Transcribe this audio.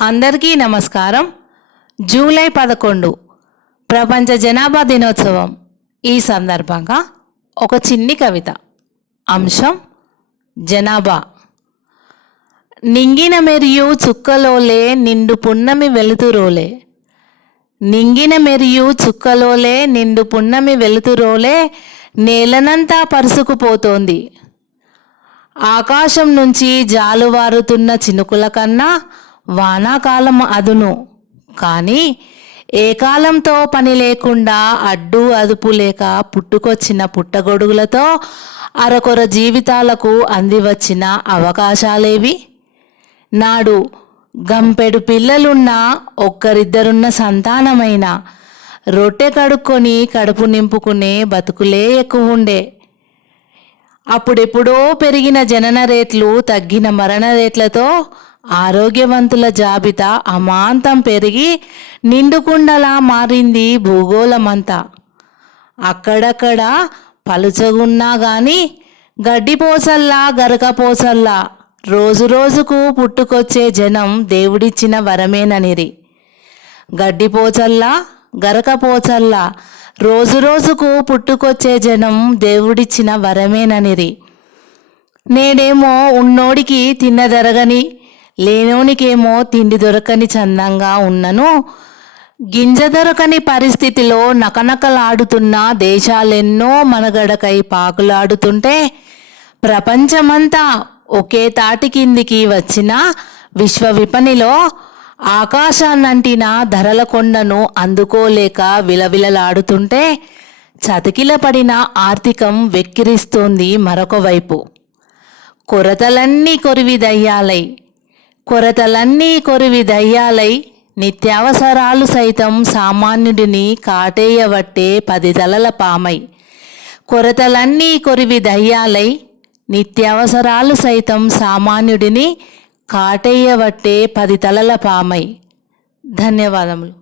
అందరికీ నమస్కారం. జూలై 11 ప్రపంచ జనాభా దినోత్సవం. ఈ సందర్భంగా ఒక చిన్ని కవిత. అంశం జనాభా. నింగిన మెరియు చుక్కలోలే నిండు పున్నమి వెలుతురోలే, నింగిన మెరియు చుక్కలోలే నిండు పున్నమి వెలుతురోలే నేలనంతా పరుసుకుపోతోంది. ఆకాశం నుంచి జాలువారుతున్న చినుకుల కన్నా వానాకాలం అదును. కానీ ఏ కాలంతో పని లేకుండా అడ్డు అదుపు లేక పుట్టుకొచ్చిన పుట్టగొడుగులతో అరకొర జీవితాలకు అందివచ్చిన అవకాశాలేవి? నాడు గంపెడు పిల్లలున్న ఒక్కరిద్దరున్న సంతానమైన రొట్టె కడుక్కొని కడుపు నింపుకునే బతుకులే ఎక్కువ ఉండే. అప్పుడెప్పుడో పెరిగిన జనన రేట్లు తగ్గిన మరణ రేట్లతో ఆరోగ్యవంతుల జాబితా అమాంతం పెరిగి నిండుకుండలా మారింది భూగోళమంతా. అక్కడక్కడ పలుచగున్నా కానీ గడ్డిపోసల్లా గరకపోసల్లా రోజు రోజుకు పుట్టుకొచ్చే జనం దేవుడిచ్చిన వరమేననిరి. గడ్డిపోచల్లా గరకపోచల్లా రోజు రోజుకు పుట్టుకొచ్చే జనం దేవుడిచ్చిన వరమేననిరి. నేడేమో ఉన్నోడికి తిన్నదరగని, లేనోనికేమో తిండి దొరకని చందంగా ఉన్నను. గింజ దొరకని పరిస్థితిలో నకనకలాడుతున్న దేశాలెన్నో మనగడకై పాకులాడుతుంటే, ప్రపంచమంతా ఒకే తాటి కిందికి వచ్చిన విశ్వ విపణిలో ఆకాశాన్నంటిన ధరల కొండను అందుకోలేక విలవిలలాడుతుంటే, చతికిల పడిన ఆర్థికం వెక్కిరిస్తోంది మరొక వైపు. కొరతలన్నీ కొరివి దయ్యాలై నిత్యావసరాలు సైతం సామాన్యుడిని కాటేయబట్టే 10 తలల పామై. కొరతలన్నీ కొరివి దయ్యాలై నిత్యావసరాలు సైతం సామాన్యుడిని కాటేయబట్టే 10 తలల పామై. ధన్యవాదములు.